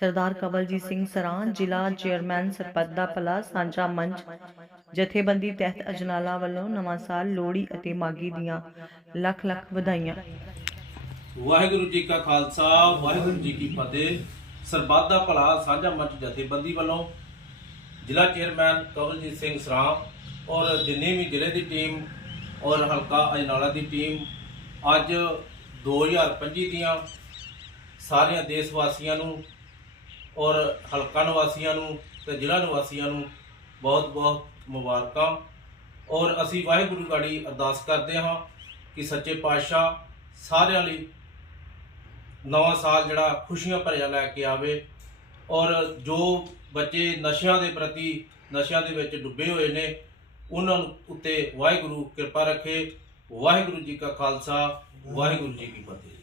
ਸਰਦਾਰ ਕਵਲਜੀਤ ਸਿੰਘ ਸਰਾਂ ਜ਼ਿਲ੍ਹਾ ਚੇਅਰਮੈਨ ਸਰਪੱਤ ਦਾ ਭਲਾ ਸਾਂਝਾ ਮੰਚ ਜਥੇਬੰਦੀ ਤਹਿਤ ਅਜਨਾਲਾ ਵੱਲੋਂ ਨਵਾਂ ਸਾਲ ਲੋਹੜੀ ਅਤੇ ਮਾਗੀ ਦੀਆਂ ਲੱਖ ਲੱਖ ਵਧਾਈਆਂ। ਵਾਹਿਗੁਰੂ ਜੀ ਕਾ ਖਾਲਸਾ ਵਾਹਿਗੁਰੂ ਜੀ ਕੀ ਫਤਿਹ। ਸਰਬੱਤ ਦਾ ਭਲਾ ਸਾਂਝਾ ਮੰਚ ਜਥੇਬੰਦੀ ਵੱਲੋਂ ਜ਼ਿਲ੍ਹਾ ਚੇਅਰਮੈਨ ਕਵਲਜੀਤ ਸਿੰਘ ਸਰਾਮ ਔਰ ਜਿੰਨੀ ਵੀ ਜ਼ਿਲ੍ਹੇ ਦੀ ਟੀਮ ਔਰ ਹਲਕਾ ਅਜਨਾਲਾ ਦੀ ਟੀਮ ਅੱਜ 2025 ਦੀਆਂ ਸਾਰੀਆਂ ਦੇਸ਼ ਵਾਸੀਆਂ ਨੂੰ ਔਰ ਹਲਕਾ ਨਿਵਾਸੀਆਂ ਨੂੰ ਤੇ ਜ਼ਿਲ੍ਹਾ ਨਿਵਾਸੀਆਂ ਨੂੰ ਬਹੁਤ ਬਹੁਤ ਮੁਬਾਰਕਾਂ। ਔਰ ਅਸੀਂ ਵਾਹਿਗੁਰੂ ਗਾੜੀ ਅਰਦਾਸ ਕਰਦੇ ਹਾਂ ਕਿ ਸੱਚੇ ਪਾਤਸ਼ਾਹ ਸਾਰਿਆਂ ਲਈ ਨਵਾਂ ਸਾਲ ਜਿਹੜਾ ਖੁਸ਼ੀਆਂ ਭਰਿਆ ਲੈ ਕੇ ਆਵੇ। ਔਰ ਜੋ ਬੱਚੇ ਨਸ਼ਿਆਂ ਦੇ ਪ੍ਰਤੀ, ਨਸ਼ਿਆਂ ਦੇ ਵਿੱਚ ਡੁੱਬੇ ਹੋਏ ਨੇ, ਉਹਨਾਂ ਉੱਤੇ ਵਾਹਿਗੁਰੂ ਕਿਰਪਾ ਰੱਖੇ। ਵਾਹਿਗੁਰੂ ਜੀ ਕਾ ਖਾਲਸਾ, ਵਾਹਿਗੁਰੂ ਜੀ ਕੀ ਫਤਿਹ।